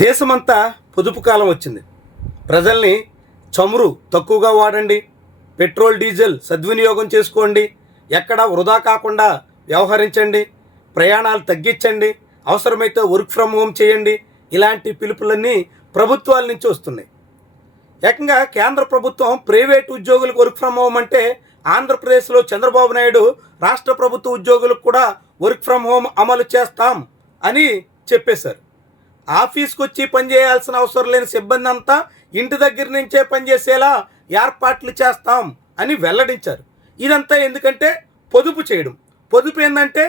దేశమంతా పొదుపు కాలం వచ్చింది. ప్రజల్ని చమురు తక్కువగా వాడండి, పెట్రోల్ డీజిల్ సద్వినియోగం చేసుకోండి, ఎక్కడ వృధా కాకుండా వ్యవహరించండి, ప్రయాణాలు తగ్గించండి, అవసరమైతే వర్క్ ఫ్రమ్ హోమ్ చేయండి, ఇలాంటి పిలుపులన్నీ ప్రభుత్వాల నుంచి వస్తున్నాయి. ఏకంగా కేంద్ర ప్రభుత్వం ప్రైవేట్ ఉద్యోగులకు వర్క్ ఫ్రమ్ హోమ్ అంటే ఆంధ్రప్రదేశ్లో చంద్రబాబు నాయుడు రాష్ట్ర ప్రభుత్వ ఉద్యోగులకు కూడా వర్క్ ఫ్రమ్ హోమ్ అమలు చేస్తాం అని చెప్పేశారు. ఆఫీస్కి వచ్చి పనిచేయాల్సిన అవసరం లేని సిబ్బంది అంతా ఇంటి దగ్గర నుంచే పనిచేసేలా ఏర్పాట్లు చేస్తాం అని వెల్లడించారు. ఇదంతా ఎందుకంటే పొదుపు చేయడం. పొదుపు ఏంటంటే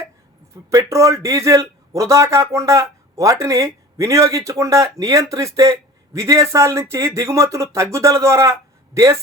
పెట్రోల్ డీజిల్ వృధా కాకుండా వాటిని వినియోగించకుండా నియంత్రిస్తే విదేశాల నుంచి దిగుమతులు తగ్గుదల ద్వారా దేశ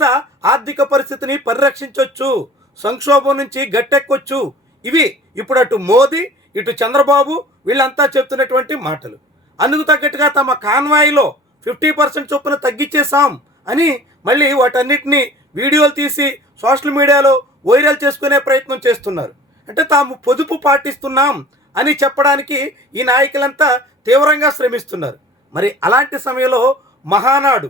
ఆర్థిక పరిస్థితిని పరిరక్షించవచ్చు, సంక్షోభం నుంచి గట్టెక్కొచ్చు. ఇవి ఇప్పుడు అటు మోదీ ఇటు చంద్రబాబు వీళ్ళంతా చెప్తున్నటువంటి మాటలు. అందుకు తగ్గట్టుగా తమ కాన్వాయ్లో 50% చొప్పున తగ్గించేశాం అని మళ్ళీ వాటన్నిటినీ వీడియోలు తీసి సోషల్ మీడియాలో వైరల్ చేసుకునే ప్రయత్నం చేస్తున్నారు. అంటే తాము పొదుపు పాటిస్తున్నాం అని చెప్పడానికి ఈ నాయకులంతా తీవ్రంగా శ్రమిస్తున్నారు. మరి అలాంటి సమయంలో మహానాడు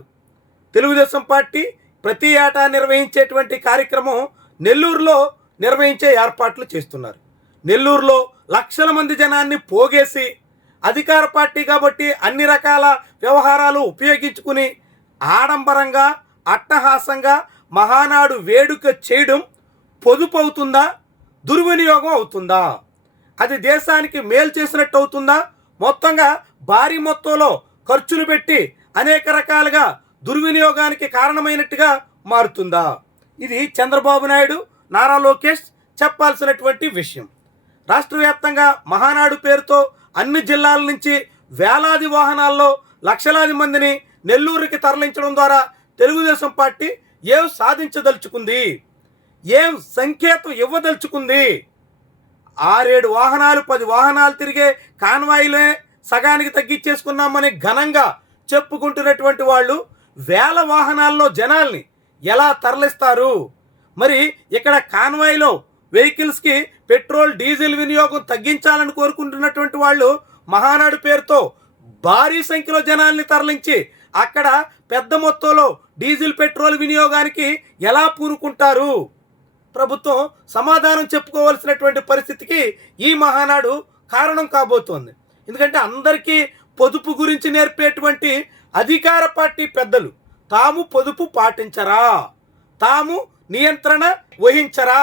తెలుగుదేశం పార్టీ ప్రతి ఏటా నిర్వహించేటువంటి కార్యక్రమం నెల్లూరులో నిర్వహించే ఏర్పాట్లు చేస్తున్నారు. నెల్లూరులో లక్షల మంది జనాన్ని పోగేసి అధికార పార్టీ కాబట్టి అన్ని రకాల వ్యవహారాలు ఉపయోగించుకుని ఆడంబరంగా అట్టహాసంగా మహానాడు వేడుక చేయడం పొదుపు అవుతుందా, దుర్వినియోగం అవుతుందా? అది దేశానికి మేలు చేసినట్టు అవుతుందా, మొత్తంగా భారీ మొత్తంలో ఖర్చులు పెట్టి అనేక రకాలుగా దుర్వినియోగానికి కారణమైనట్టుగా మారుతుందా? ఇది చంద్రబాబు నాయుడు నారా లోకేష్ చెప్పాల్సినటువంటి విషయం. రాష్ట్ర వ్యాప్తంగా మహానాడు పేరుతో అన్ని జిల్లాల నుంచి వేలాది వాహనాల్లో లక్షలాది మందిని నెల్లూరుకి తరలించడం ద్వారా తెలుగుదేశం పార్టీ ఏం సాధించదలుచుకుంది, ఏం సంకేతం ఇవ్వదలుచుకుంది? 6-7 వాహనాలు 10 వాహనాలు తిరిగే కాన్వాయిలే సగానికి తగ్గించేసుకున్నామని ఘనంగా చెప్పుకుంటున్నటువంటి వాళ్ళు వేల వాహనాల్లో జనాల్ని ఎలా తరలిస్తారు? మరి ఇక్కడ కాన్వాయ్లో వెహికల్స్కి పెట్రోల్ డీజిల్ వినియోగం తగ్గించాలని కోరుకుంటున్నటువంటి వాళ్ళు మహానాడు పేరుతో భారీ సంఖ్యలో జనాల్ని తరలించి అక్కడ పెద్ద మొత్తంలో డీజిల్ పెట్రోల్ వినియోగానికి ఎలా పూనుకుంటారు? ప్రభుత్వం సమాధానం చెప్పుకోవాల్సినటువంటి పరిస్థితికి ఈ మహానాడు కారణం కాబోతోంది. ఎందుకంటే అందరికీ పొదుపు గురించి నేర్పేటువంటి అధికార పార్టీ పెద్దలు తాము పొదుపు పాటించరా, తాము నియంత్రణ వహించరా,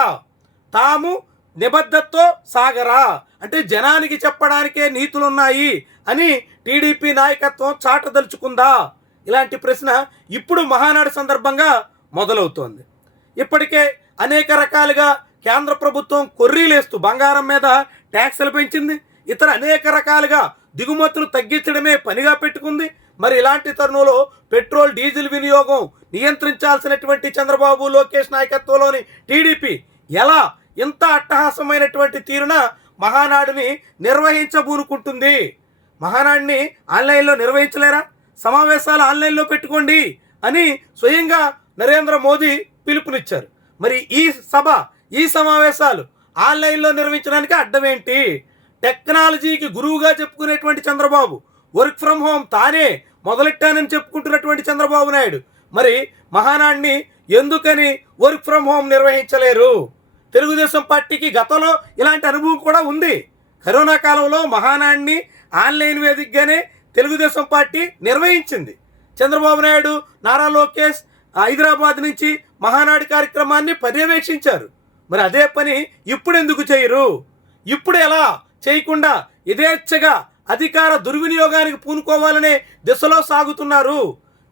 తాము నిబద్ధతతో సాగరా, అంటే జనానికి చెప్పడానికే నీతులున్నాయి అని టీడీపీ నాయకత్వం చాటదలుచుకుందా? ఇలాంటి ప్రశ్న ఇప్పుడు మహానాడు సందర్భంగా మొదలవుతోంది. ఇప్పటికే అనేక రకాలుగా కేంద్ర ప్రభుత్వం కొర్రీలేస్తూ బంగారం మీద ట్యాక్సులు పెంచింది, ఇతర అనేక రకాలుగా దిగుమతులు తగ్గించడమే పనిగా పెట్టుకుంది. మరి ఇలాంటి తరుణంలో పెట్రోల్ డీజిల్ వినియోగం నియంత్రించాల్సినటువంటి చంద్రబాబు లోకేష్ నాయకత్వంలోని టీడీపీ ఎలా ఇంత అట్టహాసమైనటువంటి తీరున మహానాడుని నిర్వహించబూనుకుంటుంది? మహానాడిని ఆన్లైన్లో నిర్వహించలేరా? సమావేశాలు ఆన్లైన్లో పెట్టుకోండి అని స్వయంగా నరేంద్ర మోదీ పిలుపునిచ్చారు. మరి ఈ సభ ఈ సమావేశాలు ఆన్లైన్లో నిర్వహించడానికి అడ్డం ఏంటి? టెక్నాలజీకి గురువుగా చెప్పుకునేటువంటి చంద్రబాబు వర్క్ ఫ్రమ్ హోమ్ తానే మొదలెట్టానని చెప్పుకుంటున్నటువంటి చంద్రబాబు నాయుడు మరి మహానాడిని ఎందుకని వర్క్ ఫ్రమ్ హోమ్ నిర్వహించలేరు? తెలుగుదేశం పార్టీకి గతంలో ఇలాంటి అనుభవం కూడా ఉంది. కరోనా కాలంలో మహానాడిని ఆన్లైన్ వేదికగానే తెలుగుదేశం పార్టీ నిర్వహించింది. చంద్రబాబు నాయుడు నారా లోకేష్ హైదరాబాద్ నుంచి మహానాడు కార్యక్రమాన్ని పర్యవేక్షించారు. మరి అదే పని ఇప్పుడు ఎందుకు చేయరు? ఇప్పుడు ఎలా చేయకుండా యథేచ్ఛగా అధికార దుర్వినియోగానికి పూనుకోవాలనే దిశలో సాగుతున్నారు?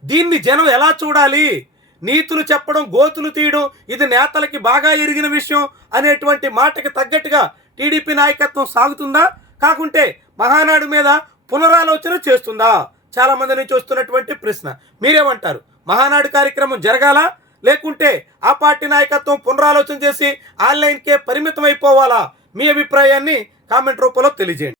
దీన్ని జనం ఎలా చూడాలి? నీతులు చెప్పడం, గోతులు తీయడం ఇది నేతలకి బాగా ఎరిగిన విషయం అనేటువంటి మాటకి తగ్గట్టుగా టీడీపీ నాయకత్వం సాగుతుందా, కాకుంటే మహానాడు మీద పునరాలోచన చేస్తుందా? చాలా మంది నుంచి వస్తున్నటువంటి ప్రశ్న. మీరేమంటారు? మహానాడు కార్యక్రమం జరగాలా, లేకుంటే ఆ పార్టీ నాయకత్వం పునరాలోచన చేసి ఆన్లైన్కే పరిమితం అయిపోవాలా? మీ అభిప్రాయాన్ని కామెంట్ రూపంలో తెలియజేయండి.